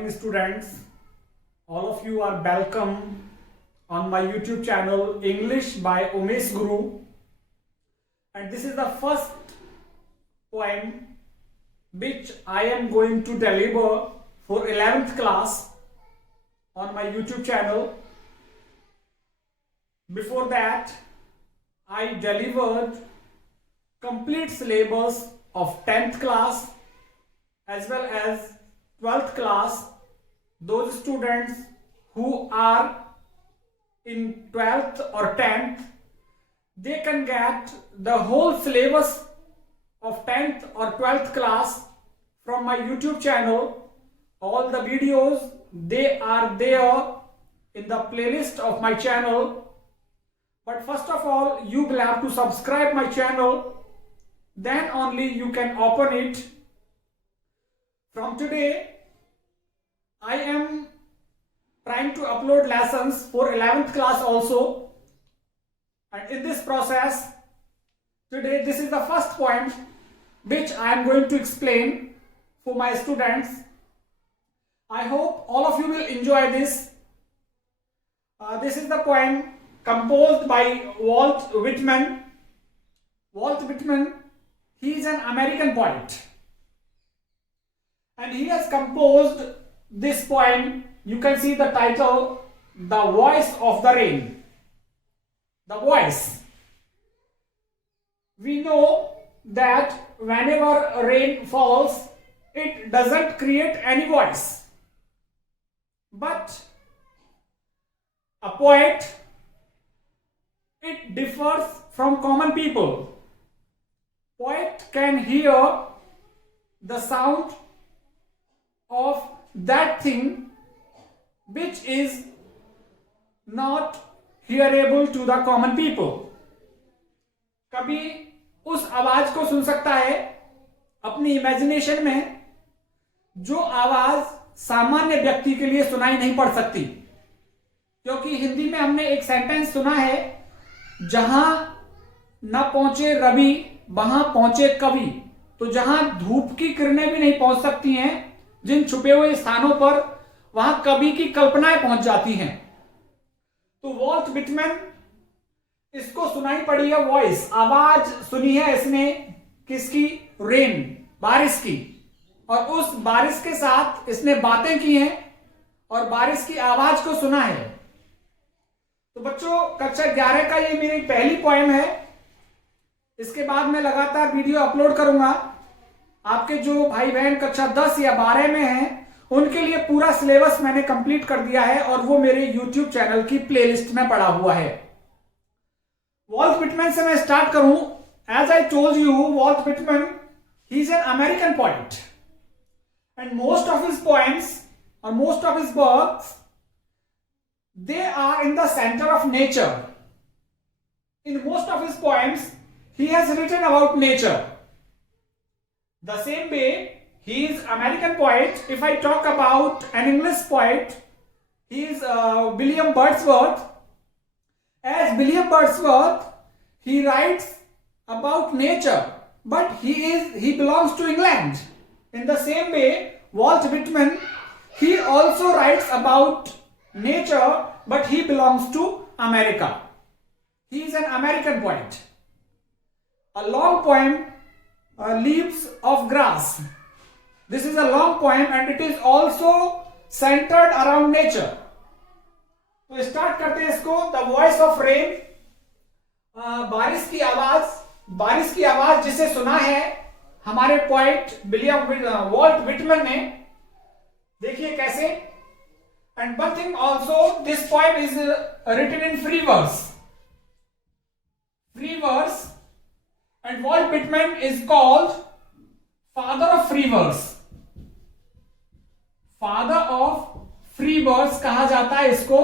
morning, students. All of you are welcome on my YouTube channel English by Umesh Guru. And this is the first poem which I am going to deliver for 11th class on my YouTube channel. Before that, I delivered complete syllabus of 10th class as well as 12th class. Those students who are in 12th or 10th, they can get the whole syllabus of 10th or 12th class from my YouTube channel. All the videos, they are there in the playlist of my channel. But first of all, you will have to subscribe my channel, then only you can open it. From today, I am trying to upload lessons for 11th class also. And in this process, today this is the first point which I am going to explain for my students. I hope all of you will enjoy this. This is the poem composed by Walt Whitman. Walt Whitman, he is an American poet. And he has composed this poem. You can see the title, The Voice of the Rain. The voice. We know that whenever rain falls, it doesn't create any voice. But a poet, it differs from common people. Poet can hear the sound of that thing which is not hearable to the common people. कभी उस आवाज को सुन सकता है अपनी imagination में जो आवाज सामान्य व्यक्ति के लिए सुनाई नहीं पड़ सकती, क्योंकि हिंदी में हमने एक सेंटेंस सुना है, जहां न पहुंचे रवि वहां पहुंचे कवि। तो जहां धूप की किरणें भी नहीं पहुंच सकती हैं, जिन छुपे हुए स्थानों पर, वहां कवि की कल्पनाएं पहुंच जाती हैं। तो वॉल्ट विटमैन, इसको सुनाई पड़ी है वॉइस, आवाज सुनी है इसने किसकी? रेन, बारिश की। और उस बारिश के साथ इसने बातें की हैं और बारिश की आवाज को सुना है। तो बच्चों, कक्षा 11 का ये मेरी पहली पोएम है। इसके बाद मैं लगातार वीडियो अपलोड करूंगा। आपके जो भाई बहन कक्षा 10 या 12 में हैं, उनके लिए पूरा सिलेबस मैंने कंप्लीट कर दिया है और वो मेरे यूट्यूब चैनल की प्लेलिस्ट में पड़ा हुआ है। वॉल्ट विटमैन से मैं स्टार्ट करूं। As I told you, Walt Whitman, he is an American poet and most of his poems और most of his works, they are in the center of nature. In most of his poems, he has written about nature. The same way, he is American poet. If I talk about an English poet, he is William Wordsworth. As William Wordsworth, he writes about nature, but he belongs to England. In the same way, Walt Whitman, he also writes about nature, but he belongs to America. He is an American poet. A long poem, Leaves of Grass. This is a long poem and it is also centered around nature. तो start करते हैं इसको। The voice of rain, बारिश की आवाज। बारिश की आवाज जिसे सुना है हमारे पोएट वॉल्ट विटमैन ने। देखिए कैसे। And one thing also, this poem is written in free verse. Free verse. And Walt Whitman is called father of free verse. Father of free verse कहा जाता है इसको।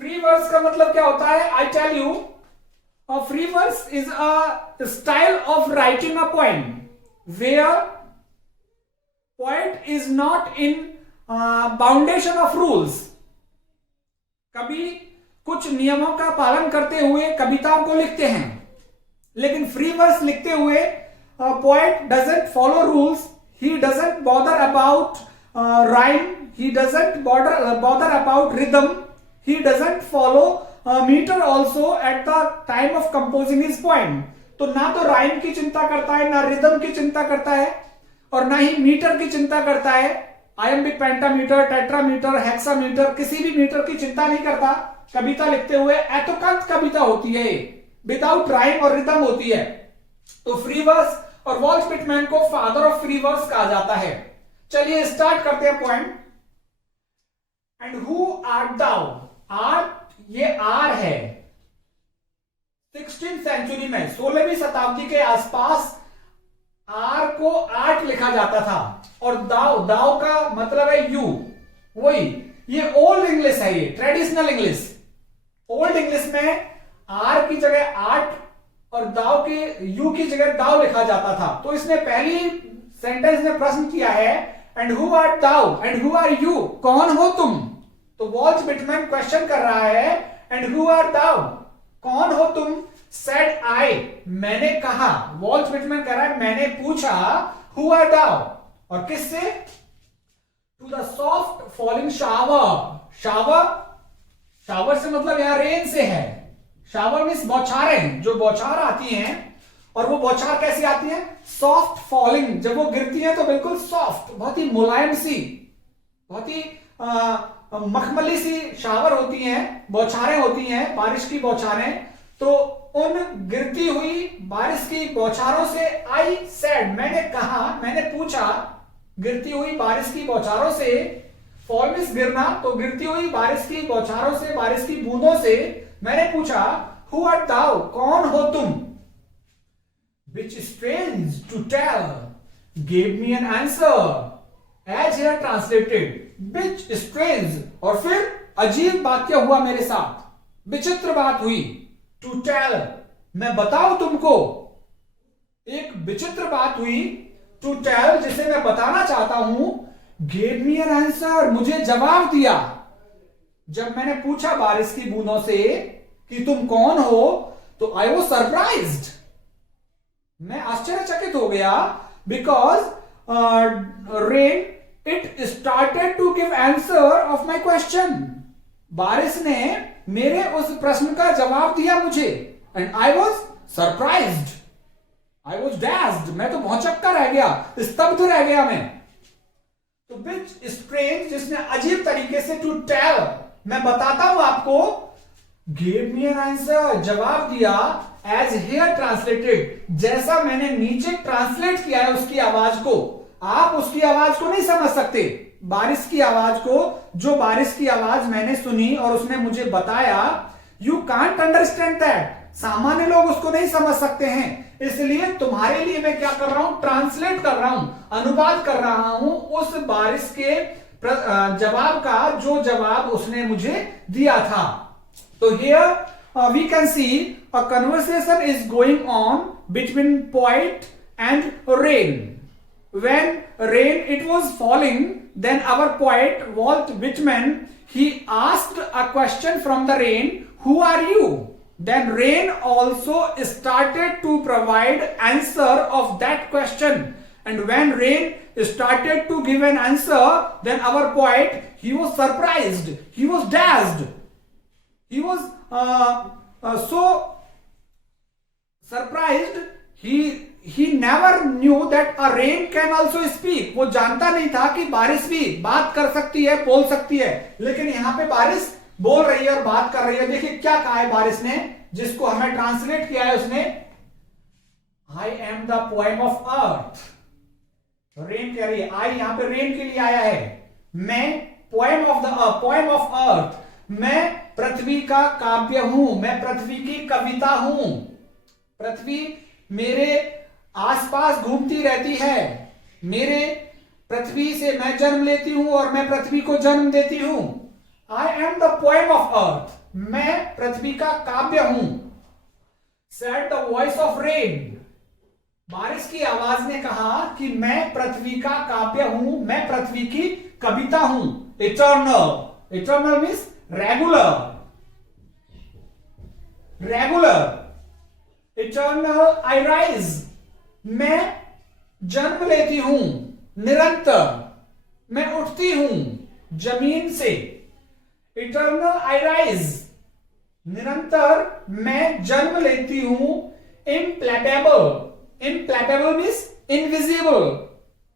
Free verse का मतलब क्या होता है? I tell you, a free verse is a style of writing a poem where poet is not in boundation of rules. कभी कुछ नियमों का पालन करते हुए कविताओं को लिखते हैं, लेकिन फ्री वर्स लिखते हुए poet doesn't follow rules, he doesn't bother about rhyme, he doesn't bother about rhythm, he doesn't follow meter also at the time of composing his poem. तो ना तो राइम की चिंता करता है, ना रिदम की चिंता करता है, और ना ही मीटर की चिंता करता है. आयम्बिक पेंटामीटर, टेट्रामीटर, हेक्सामीटर, किसी भी मीटर की चिंता नहीं करता. कविता लिखते हुए एतोकंत कविता होती है, विदाउट राइम और रिदम होती है. तो फ्री वर्स और वॉल्ट विटमैन को फादर ऑफ फ्री वर्स कहा जाता है. चलिए स्टार्ट करते हैं poem. And who art thou. Art, ये आर है. 16th सेंचुरी में, 16वीं शताब्दी के आसपास आर को आर्ट लिखा जाता था, और दाव, दाव का मतलब है यू. वही, ये ओल्ड इंग्लिश है, ये ट्रेडिशनल इंग्लिश. ओल्ड इंग्लिश में आर की जगह आर्ट और दाव के यू की जगह दाव लिखा जाता था. तो इसने पहली सेंटेंस में प्रश्न किया है, and who are thou, and who are you, कौन हो तुम. तो वॉल्ट विटमैन क्वेश्चन कर रहा है, एंड हु आर दाउ, कौन हो तुम. सेड आई, मैंने कहा. वॉल्ट विटमैन कह रहा है मैंने पूछा. हु आर दाउ, और किससे. To the soft falling shower. Shower, shower से मतलब यहां रेन से है. शावर मीन्स बौछारें, जो बौछार आती हैं, और वो बौछार कैसी आती है. सॉफ्ट फॉलिंग, जब वो गिरती है तो बिल्कुल सॉफ्ट, बहुत ही मुलायम सी, बहुत ही मखमली सी शावर होती हैं, बौछारें होती हैं, बारिश की बौछारें. तो उन गिरती हुई बारिश की बौछारों से आई सेड, मैंने कहा, मैंने पूछा, गिरती हुई बारिश की बौछारों से. फॉल मीन्स गिरना, तो गिरती हुई बारिश की बौछारों से, बारिश की बूंदों से मैंने पूछा. हु आर दाउ, कौन हो तुम. Which strange to tell, give me an answer as here translated. Which strange, और फिर अजीब वाक्य हुआ मेरे साथ, विचित्र बात हुई. टू टेल, मैं बताऊं तुमको, एक विचित्र बात हुई. टू टेल, जिसे मैं बताना चाहता हूं. गिव मी एन आंसर, मुझे जवाब दिया. जब मैंने पूछा बारिश की बूंदों से कि तुम कौन हो, तो आई वॉज सरप्राइज्ड, मैं आश्चर्यचकित हो गया. Because rain, it started to give answer of my question. बारिश ने मेरे उस प्रश्न का जवाब दिया मुझे. And I was surprised, I was dazed, मैं तो भौचक्का रह गया, स्तब्ध रह गया मैं. तो विच स्ट्रेंज, जिसने अजीब तरीके से. टू टेल, मैं बताता हूं आपको. गिव मी एन आंसर, जवाब दिया. एज हियर ट्रांसलेटेड, जैसा मैंने नीचे ट्रांसलेट किया है उसकी आवाज को. आप उसकी आवाज को नहीं समझ सकते, बारिश की आवाज को, जो बारिश की आवाज मैंने सुनी और उसने मुझे बताया. यू कांट अंडरस्टैंड दैट, सामान्य लोग उसको नहीं समझ सकते हैं. इसलिए तुम्हारे लिए मैं क्या कर रहा हूं, ट्रांसलेट कर रहा हूं, अनुवाद कर रहा हूं उस बारिश के जवाब का, जो जवाब उसने मुझे दिया था. तो here we can see a conversation is going on between poet and rain. When rain it was falling, then our poet Walt Whitman, he asked a question from the rain, who are you. Then rain also started to provide answer of that question. And when rain started to give an answer, then our poet, he was surprised, he was dazzled, he was so surprised. He never knew that a rain can also speak. वो जानता नहीं था कि बारिश भी बात कर सकती है, बोल सकती है. लेकिन यहां पे बारिश बोल रही है और बात कर रही है. देखिए क्या कहा है बारिश ने, जिसको हमें ट्रांसलेट किया है उसने. I am the poem of earth. Rain कह रही है, आई यहां पे रेन के लिए आया है. मैं पोएम ऑफ अर्थ, मैं पृथ्वी का काव्य हूं, मैं पृथ्वी की कविता हूं. पृथ्वी मेरे आसपास घूमती रहती है, मेरे पृथ्वी से मैं जन्म लेती हूं और मैं पृथ्वी को जन्म देती हूं. I am the poem of earth, मैं पृथ्वी का काव्य हूं. Said the voice of rain, बारिश की आवाज ने कहा कि मैं पृथ्वी का काव्य हूं, मैं पृथ्वी की कविता हूं. Eternal, eternal means regular, regular. Eternal आई राइज, मैं जन्म लेती हूं, निरंतर, मैं उठती हूं जमीन से। इटर्नल आई राइज, निरंतर मैं जन्म लेती हूं। इम्प्लैपेबल, इम्प्लैपेबल मीन्स इनविजिबल,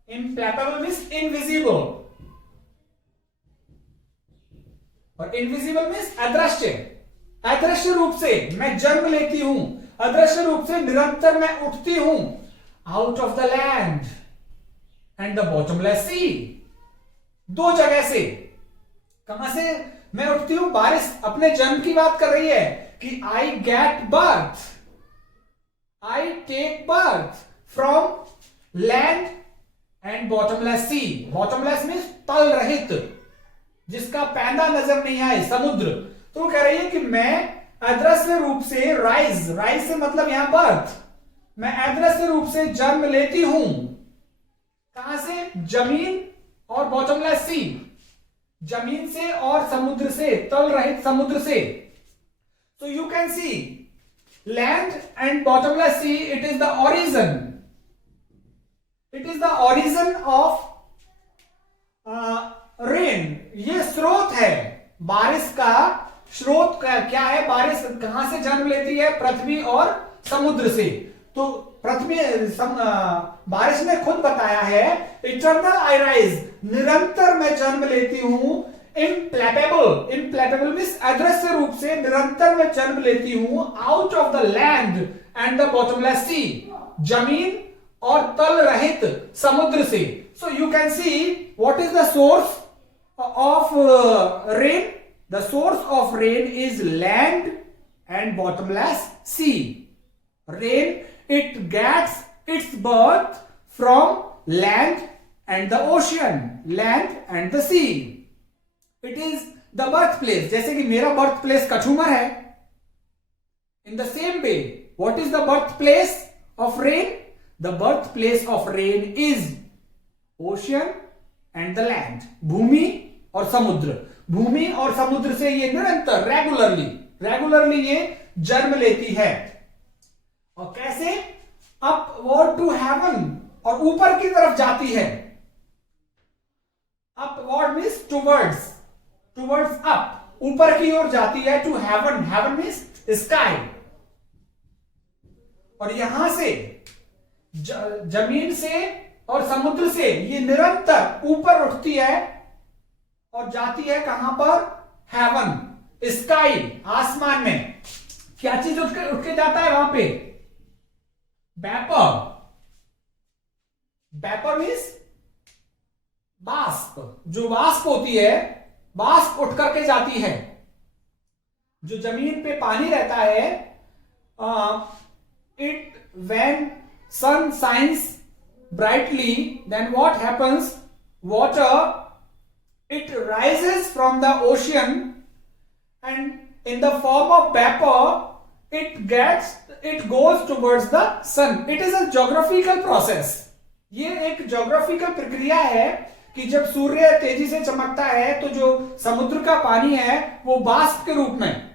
इम्प्लैपेबल मीन्स इनविजिबल, और इनविजिबल मीन्स अदृश्य। अदृश्य रूप से मैं जन्म लेती हूं, अदृश्य रूप से निरंतर मैं उठती हूं। Out of the land and the bottomless sea, दो जगह से। कहां से मैं उठती हूं? बारिश अपने जन्म की बात कर रही है कि I get birth, I take birth from land and bottomless sea. Bottomless means तल रहित, जिसका पैदा नजर नहीं आए, समुद्र। तो वो कह रही है कि मैं अदृश्य रूप से राइज, राइज से मतलब यहां बर्थ, मैं अदृश्य रूप से जन्म लेती हूं। कहां से? जमीन और बॉटमलेस सी, जमीन से और समुद्र से, तल रहित समुद्र से। तो you can see land and bottomless sea, it is the origin, it is the origin of rain. ये स्रोत है बारिश का। स्रोत का क्या है? बारिश कहां से जन्म लेती है? पृथ्वी और समुद्र से। तो पृथ्वी बारिश ने खुद बताया है, इटर्नल आई राइज, निरंतर मैं जन्म लेती हूं। इम्प्लैपेबल, इम्प्लैपेबल मीन्स अदृश्य रूप से निरंतर मैं जन्म लेती हूं। Out of the land and the bottomless sea, जमीन और तल रहित समुद्र से। So you can see what is the source of rain. The source of rain is land and bottomless sea. Rain, it gets its birth from land and the ocean, land and the sea. It is the birthplace. जैसे कि मेरा birthplace Kathumar है. In the same way, what is the birthplace of rain? The birthplace of rain is ocean and the land. भूमि और समुद्र। भूमि और समुद्र से ये निरंतर रेगुलरली ये जन्म लेती है। और कैसे? अपवर्ड टू हेवन, और ऊपर की तरफ जाती है। Upward means towards, towards up, ऊपर की ओर जाती है। To heaven, heaven means sky. और यहां से जमीन से और समुद्र से ये निरंतर ऊपर उठती है और जाती है कहां पर? हेवन, स्काई, आसमान में। क्या चीज उठ के जाता है वहां पे? वेपर। वेपर मीन्स वाष्प। जो वाष्प होती है, वाष्प उठ करके जाती है। जो जमीन पे पानी रहता है, it when sun shines brightly, then what happens? Water, it rises from the ocean and in the form of vapor it goes towards the sun. It is a geographical process. ये एक geographical प्रक्रिया है कि जब सूर्य तेजी से चमकता है तो जो समुद्र का पानी है वो वाष्प के रूप में,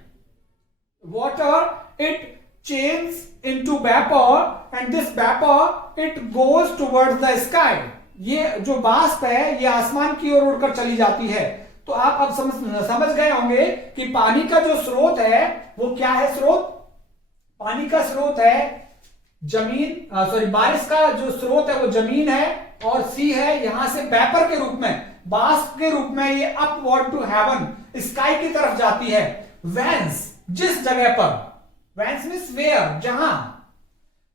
water it changes into vapor and this vapor it goes towards the sky. ये जो वाष्प है ये आसमान की ओर उड़कर चली जाती है। तो आप अब समझ गए होंगे कि पानी का जो स्रोत है वो क्या है? स्रोत, पानी का स्रोत है जमीन, बारिश का जो स्रोत है वो जमीन है, और सी है यहां से वेपर के रूप में, वाष्प के रूप में ये अपवर्ड टू हेवन, स्काई की तरफ जाती है। वेंस, जिस जगह पर, वेंस मीन्स वेयर, जहां,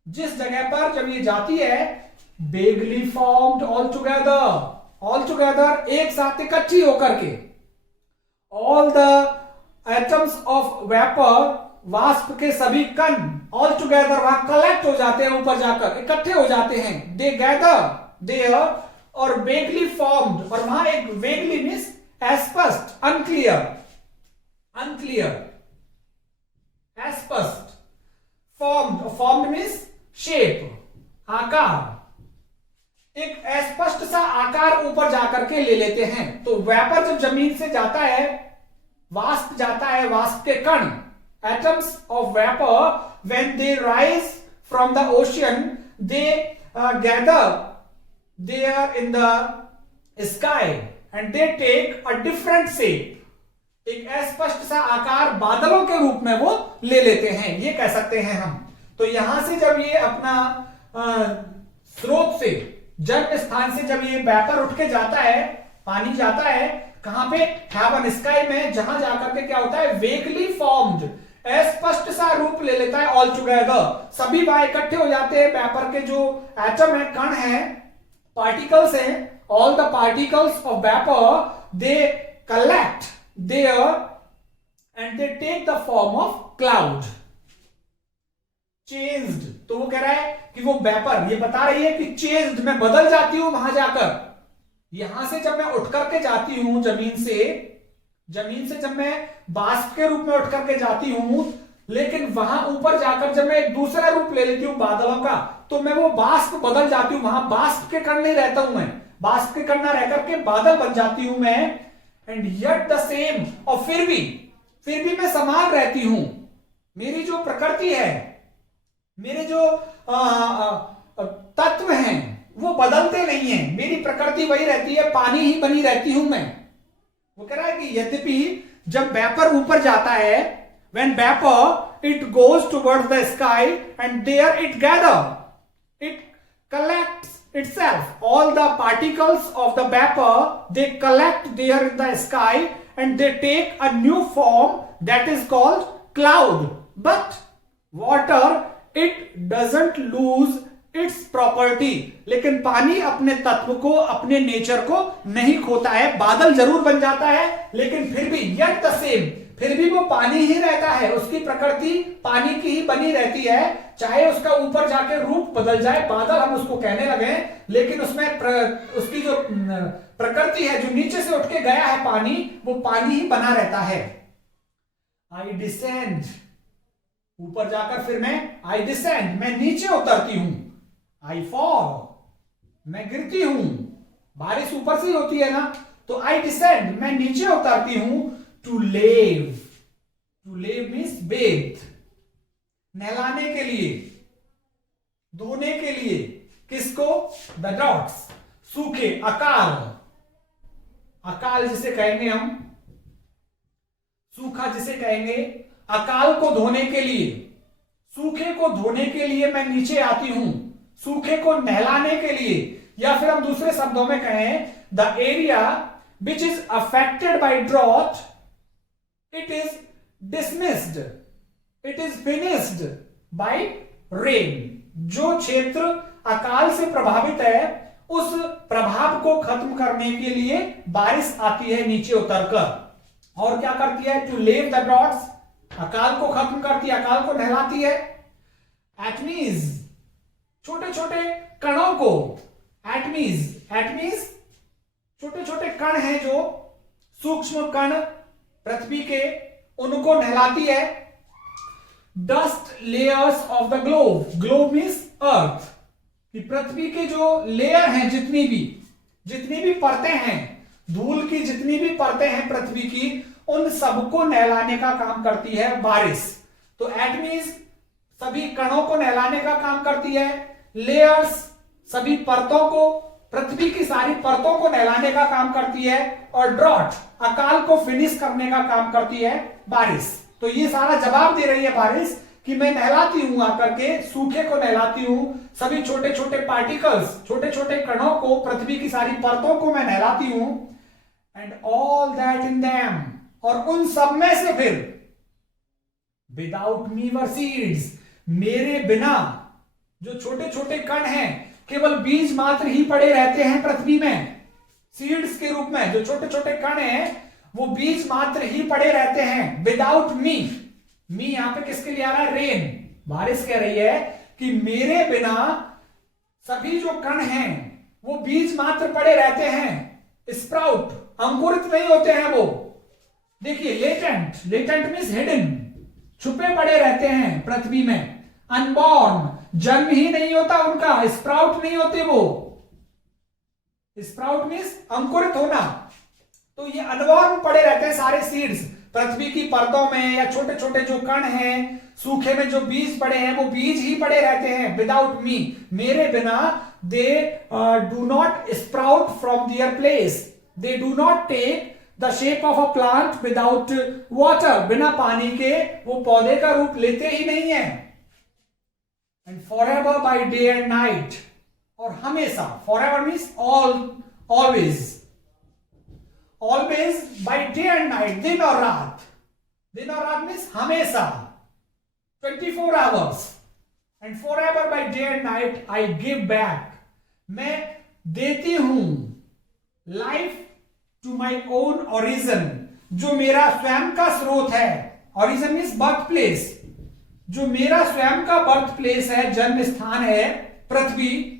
जिस जगह पर जब ये जाती है, बेगली फॉर्म्ड ऑल टुगेदर, एक साथ इकट्ठी होकर के, all the atoms of vapour, वाष्प के सभी कण ऑल टुगेदर वहां कलेक्ट हो जाते हैं, ऊपर जाकर इकट्ठे हो जाते हैं। दे गैदर देयर, और वेगली फॉर्म्ड, और वहां एक वेगली मीन्स अस्पष्ट, अनक्लियर, अस्पष्ट, फॉर्म्ड मीन्स शेप, आकार, एक अस्पष्ट सा आकार ऊपर जाकर के ले लेते हैं। तो वेपर जब जमीन से जाता है, वाष्प जाता है, वाष्प के कण, atoms of vapor, when they rise from the ocean, they gather there in the sky and they take a different shape, एक अस्पष्ट सा आकार बादलों के रूप में वो ले लेते हैं, ये कह सकते हैं हम। तो यहां से जब ये अपना स्रोत से, जन्म स्थान से जब ये वेपर उठ के जाता है, पानी जाता है कहां पे, हेवन स्काई में, जहां जाकर के क्या होता है, वेगली फॉर्म्ड, अस्पष्ट सा रूप ले लेता है ऑल टुगेदर, सभी वहां इकट्ठे हो जाते हैं। वेपर के जो एटम है, कण है, पार्टिकल्स हैं, all the particles of vapour they collect there and they take the form of cloud, changed. तो वो कह रहा है कि वो वेपर, ये बता रही है कि चेंज्ड, मैं बदल जाती हूं वहां जाकर। यहां से जब मैं उठ करके जाती हूं जमीन से जब मैं बाष्प के रूप में उठ करके जाती हूं, लेकिन वहां ऊपर जाकर जब मैं एक दूसरा रूप ले लेती हूं बादलों का, तो मैं वो बाष्प बदल जाती हूं, वहां बाष्प के कण नहीं रहता हूं मैं, बाष्प के कण ना रह करके बादल बन जाती हूं मैं। एंड यट द सेम, और फिर भी मैं समान रहती हूं। मेरी जो प्रकृति है, मेरे जो तत्व हैं वो बदलते नहीं है, मेरी प्रकृति वही रहती है, पानी ही बनी रहती हूं मैं। वो कह रहा है कि यद्यपि जब वेपर ऊपर जाता है, when vapor it goes towards the sky and there it gather, it collects itself, all the particles of the vapor they collect there in the sky and they take a new form that is called cloud, but water it doesn't lose its property, लेकिन पानी अपने तत्व को, अपने nature को नहीं खोता है, बादल जरूर बन जाता है लेकिन फिर भी yet the same, फिर भी वो पानी ही रहता है, उसकी प्रकृति पानी की ही बनी रहती है, चाहे उसका ऊपर जाके रूप बदल जाए, बादल हम उसको कहने लगे, लेकिन उसमें उसकी जो प्रकृति है, जो नीचे से उठ के गया है पानी, वो पानी ही बना रहता है। आई डिसेंड, ऊपर जाकर फिर आई डिसेंड, मैं नीचे उतरती हूं। आई फॉल, मैं गिरती हूं, बारिश ऊपर से ही होती है ना, तो आई डिसेंड, मैं नीचे उतरती हूं। टू लेव मीन्स बेथ, नहलाने के लिए, धोने के लिए, किसको, द ड्रॉट्स, सूखे, अकाल जिसे कहेंगे हम, सूखा जिसे कहेंगे, अकाल को धोने के लिए, सूखे को धोने के लिए मैं नीचे आती हूं, सूखे को नहलाने के लिए, या फिर हम दूसरे शब्दों में कहें, the area which is affected by drought it is dismissed, it is finished by rain, जो क्षेत्र अकाल से प्रभावित है उस प्रभाव को खत्म करने के लिए बारिश आती है नीचे उतरकर, और क्या करती है, टू लेव द ड्रॉट्स, अकाल को खत्म करती है, अकाल को नहलाती है। एटमीज, छोटे छोटे कणों को, एटमीज छोटे छोटे कण हैं जो सूक्ष्म कण पृथ्वी के, उनको नहलाती है। Dust layers of the globe means earth, कि पृथ्वी के जो लेयर हैं, जितनी भी परतें हैं, धूल की जितनी भी परतें हैं पृथ्वी की, उन सबको नहलाने का काम करती है बारिश। तो एटमीज सभी कणों को नहलाने का काम करती है, लेयर्स सभी परतों को, पृथ्वी की सारी परतों को नहलाने का काम करती है, और ड्रॉट अकाल को फिनिश करने का काम करती है बारिश। तो ये सारा जवाब दे रही है बारिश कि मैं नहलाती हूं, आकर के सूखे को नहलाती हूं, सभी छोटे छोटे पार्टिकल्स, छोटे छोटे कणों को, पृथ्वी की सारी परतों को मैं नहलाती हूं। And all that in them, और उन सब में से फिर, विदाउट मी वर सीड्स, मेरे बिना जो छोटे छोटे कण हैं, केवल बीज मात्र ही पड़े रहते हैं पृथ्वी में, सीड्स के रूप में जो छोटे छोटे कण हैं वो बीज मात्र ही पड़े रहते हैं। विदाउट मी यहां पे किसके लिए आ रहा है, रेन, बारिश कह रही है कि मेरे बिना सभी जो कण हैं वो बीज मात्र पड़े रहते हैं, स्प्राउट, अंकुरित नहीं होते हैं वो। देखिए, लेटेंट मीन्स हिडन, छुपे पड़े रहते हैं पृथ्वी में। अनबॉर्न, जन्म ही नहीं होता उनका, स्प्राउट नहीं होते वो, स्प्राउट मीन्स अंकुरित होना। तो ये अनबॉर्न पड़े रहते हैं सारे सीड्स पृथ्वी की परतों में या छोटे छोटे जो कण हैं, सूखे में जो बीज पड़े हैं, वो बीज ही पड़े रहते हैं विदाउट मी, मेरे बिना। They do not sprout from there place, they do not take the shape of a plant without water, बिना पानी के वो पौधे का रूप लेते ही नहीं है। And for ever by day and night, और हमेशा, for ever means always, always by day and night, दिन और रात, दिन और रात मीन्स हमेशा, 24 hours, and for ever by day and night I give back, मैं देती हूं life to my own origin, जो मेरा स्वयं का स्रोत है। ओरिजिन मीन्स बर्थ प्लेस, जो मेरा स्वयं का बर्थ प्लेस है, जन्म स्थान है पृथ्वी,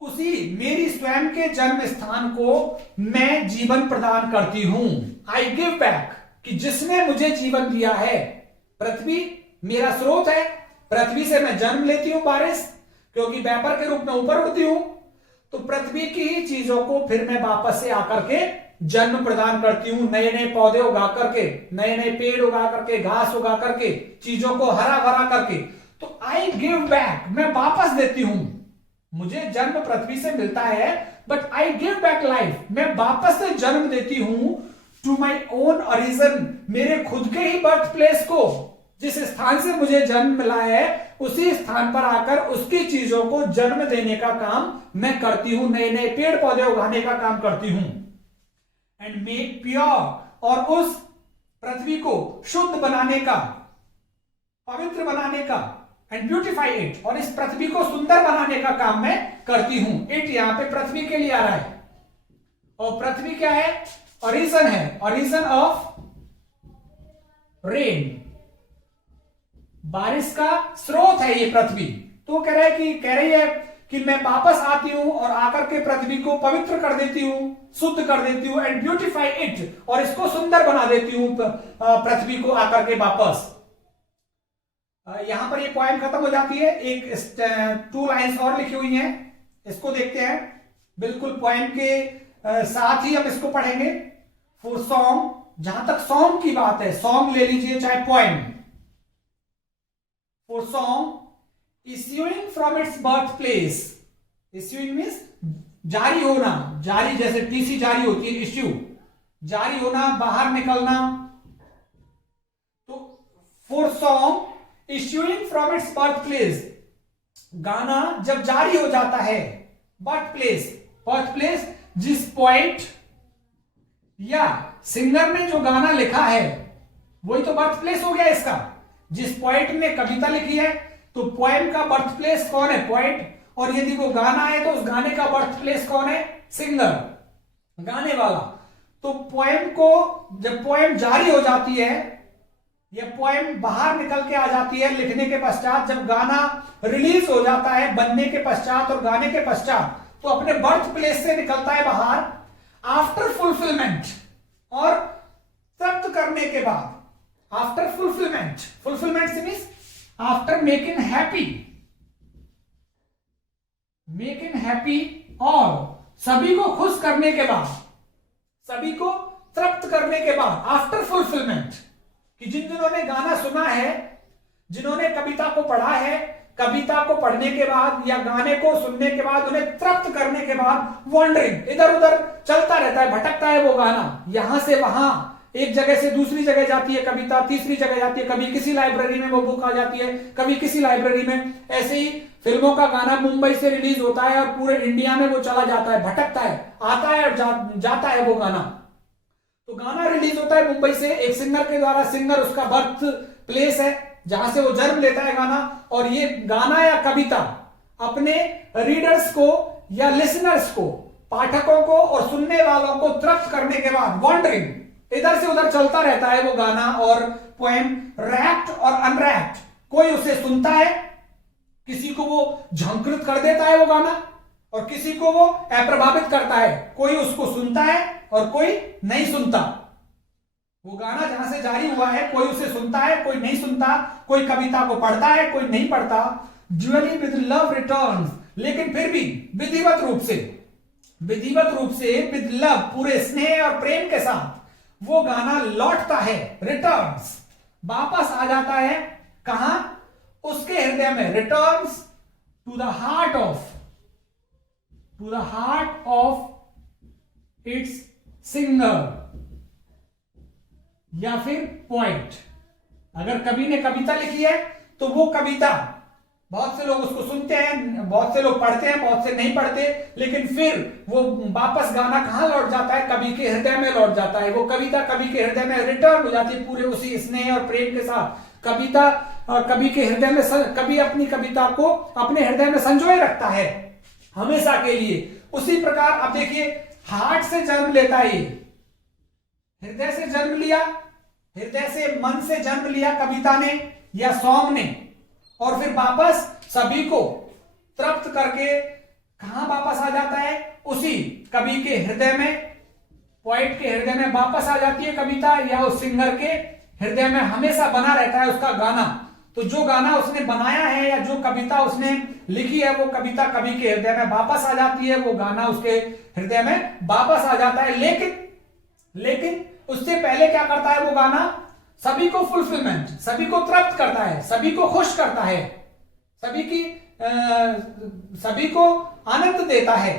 उसी मेरी स्वयं के जन्म स्थान को मैं जीवन प्रदान करती हूं। आई गिव बैक, कि जिसने मुझे जीवन दिया है, पृथ्वी मेरा स्रोत है, पृथ्वी से मैं जन्म लेती हूं बारिश, क्योंकि व्यापार के रूप में ऊपर उड़ती हूं, तो पृथ्वी की ही चीजों को फिर मैं वापस से आकर के जन्म प्रदान करती हूं, नए नए पौधे उगा करके, नए नए पेड़ उगा करके, घास उगा करके, चीजों को हरा भरा करके। तो आई गिव बैक, मैं वापस देती हूं, मुझे जन्म पृथ्वी से मिलता है, but I give back life, मैं वापस से जन्म देती हूं टू माई ओन ओरिजिन, मेरे खुद के ही बर्थ प्लेस को, जिस स्थान से मुझे जन्म मिला है उसी स्थान पर आकर उसकी चीजों को जन्म देने का काम मैं करती हूं, नए नए पेड़ पौधे उगाने का काम करती हूं। एंड मेक प्योर, और उस पृथ्वी को शुद्ध बनाने का, पवित्र बनाने का, एंड ब्यूटिफाई इट, और इस पृथ्वी को सुंदर बनाने का काम मैं करती हूं। इट यहां पे पृथ्वी के लिए आ रहा है, और पृथ्वी क्या है? ओरिजिन है, ओरिजिन ऑफ रेन, बारिश का स्रोत है ये पृथ्वी। तो कह रही है कि मैं वापस आती हूं और आकर के पृथ्वी को पवित्र कर देती हूं, शुद्ध कर देती हूं, एंड ब्यूटिफाई इट, और इसको सुंदर बना देती हूं पृथ्वी को आकर के वापस। यहां पर ये पॉइंट खत्म हो जाती है, एक 2 लाइन्स और लिखी हुई हैं, इसको देखते हैं, बिल्कुल पॉइंट के साथ ही हम इसको पढ़ेंगे। फॉर सॉन्ग, जहां तक सॉन्ग की बात है, सॉन्ग ले लीजिए चाहे point. For song issuing from its birthplace, issuing means जारी होना, जारी जैसे टीसी जारी होती है, इश्यू, जारी होना, बाहर निकलना। तो for song issuing from its birthplace, गाना जब जारी हो जाता है, बर्थ प्लेस जिस पॉइंट या सिंगर ने जो गाना लिखा है वही तो बर्थ प्लेस हो गया इसका। जिस पॉइंट ने कविता लिखी है तो पोएम का बर्थ प्लेस कौन है? पोएट। और यदि वो गाना है तो उस गाने का बर्थ प्लेस कौन है? सिंगर, गाने वाला। तो पोएम को, जब पोएम जारी हो जाती है या पोएम बाहर निकल के आ जाती है लिखने के पश्चात, जब गाना रिलीज हो जाता है बनने के पश्चात और गाने के पश्चात, तो अपने बर्थ प्लेस से निकलता है बाहर आफ्टर फुलफिलमेंट, और तृप्त करने के बाद, आफ्टर फुलफिलमेंट से मीन्स आफ्टर मेकिंग हैप्पी, और सभी को खुश करने के बाद, सभी को तृप्त करने के बाद, आफ्टर फुलफिलमेंट, कि जिन्होंने गाना सुना है, जिन्होंने कविता को पढ़ा है, कविता को पढ़ने के बाद या गाने को सुनने के बाद उन्हें तृप्त करने के बाद, वॉन्डरिंग, इधर उधर चलता रहता है, भटकता है वो गाना, यहां से वहां, एक जगह से दूसरी जगह जाती है कविता, तीसरी जगह जाती है, कभी किसी लाइब्रेरी में वो बुक आ जाती है, कभी किसी लाइब्रेरी में। ऐसे ही फिल्मों का गाना मुंबई से रिलीज होता है और पूरे इंडिया में वो चला जाता है, भटकता है, आता है और जाता है वो गाना। तो गाना रिलीज होता है मुंबई से एक सिंगर के द्वारा, सिंगर उसका बर्थ प्लेस है जहां से वो जन्म लेता है गाना, और ये गाना या कविता अपने रीडर्स को या लिसनर्स को, पाठकों को और सुनने वालों को तृप्त करने के बाद, वॉन्डरिंग, इधर से उधर चलता रहता है वो गाना और पोएम, रैप्ट और अनरैप्ट। कोई उसे सुनता है, किसी को वो झंकृत कर देता है वो गाना, और किसी को वो अप्रभावित करता है। कोई उसको सुनता है और कोई नहीं सुनता। वो गाना जहां से जारी हुआ है, कोई उसे सुनता है, कोई नहीं सुनता, कोई कविता को पढ़ता है, कोई नहीं पढ़ता। ड्यूअली विद लव रिटर्न्स, लेकिन फिर भी विधिवत रूप से विद लव, पूरे स्नेह और प्रेम के साथ वो गाना लौटता है, रिटर्न्स, वापस आ जाता है कहां, उसके हृदय में, returns to the heart of its singer या फिर पोएट। अगर कवि ने कविता लिखी है तो वो कविता बहुत से लोग उसको सुनते हैं, बहुत से लोग पढ़ते हैं, बहुत से नहीं पढ़ते, लेकिन फिर वो वापस गाना कहां लौट जाता है, कवि के हृदय में लौट जाता है। वो कविता कवि के हृदय में रिटर्न हो जाती है पूरे उसी स्नेह और प्रेम के साथ। कविता कवि के हृदय में, कवि अपनी कविता को अपने हृदय में संजोए रखता है हमेशा के लिए। उसी प्रकार अब देखिए, हार्ट से जन्म लेता है, हृदय से जन्म लिया, हृदय से, मन से जन्म लिया कविता ने या सॉन्ग ने, और फिर वापस सभी को तृप्त करके कहां वापस आ जाता है, उसी कवि के हृदय में, पोएट के हृदय में वापस आ जाती है कविता, या उस सिंगर के हृदय में हमेशा बना रहता है उसका गाना। तो जो गाना उसने बनाया है या जो कविता उसने लिखी है, वो कविता कवि के हृदय में वापस आ जाती है, वो गाना उसके हृदय में वापस आ जाता है। लेकिन उससे पहले क्या करता है वो गाना, सभी को फुलफिलमेंट, सभी को तृप्त करता है, सभी को खुश करता है, सभी को आनंद देता है।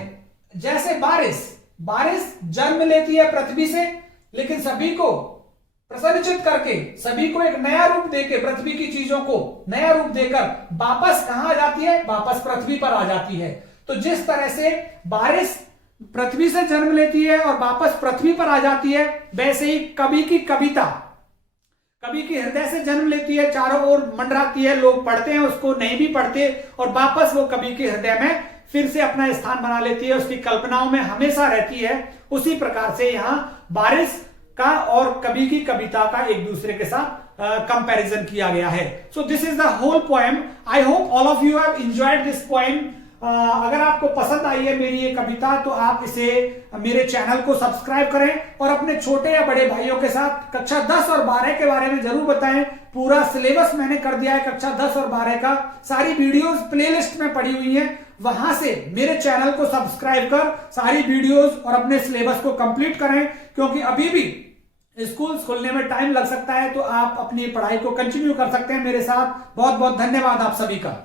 जैसे बारिश जन्म लेती है पृथ्वी से, लेकिन सभी को प्रसन्नचित करके, सभी को एक नया रूप देके, पृथ्वी की चीजों को नया रूप देकर वापस कहां आ जाती है, वापस पृथ्वी पर आ जाती है। तो जिस तरह से बारिश पृथ्वी से जन्म लेती है और वापस पृथ्वी पर आ जाती है, वैसे ही कवि की कविता कवि के हृदय से जन्म लेती है, चारों ओर मंडराती है, लोग पढ़ते हैं उसको, नहीं भी पढ़ते, और वापस वो कवि के हृदय में फिर से अपना स्थान बना लेती है, उसकी कल्पनाओं में हमेशा रहती है। उसी प्रकार से यहां बारिश का और कवि की कविता का एक दूसरे के साथ कंपैरिजन किया गया है। So this is the whole poem. I hope all of you have enjoyed this poem. अगर आपको पसंद आई है मेरी ये कविता, तो आप इसे, मेरे चैनल को सब्सक्राइब करें और अपने छोटे या बड़े भाइयों के साथ कक्षा 10 और 12 के बारे में जरूर बताएं। पूरा सिलेबस मैंने कर दिया है कक्षा 10 और 12 का, सारी वीडियोस प्लेलिस्ट में पड़ी हुई हैं, वहां से मेरे चैनल को सब्सक्राइब कर सारी वीडियोस और अपने सिलेबस को कंप्लीट करें, क्योंकि अभी भी स्कूल खुलने में टाइम लग सकता है, तो आप अपनी पढ़ाई को कंटिन्यू कर सकते हैं मेरे साथ। बहुत बहुत धन्यवाद आप सभी का।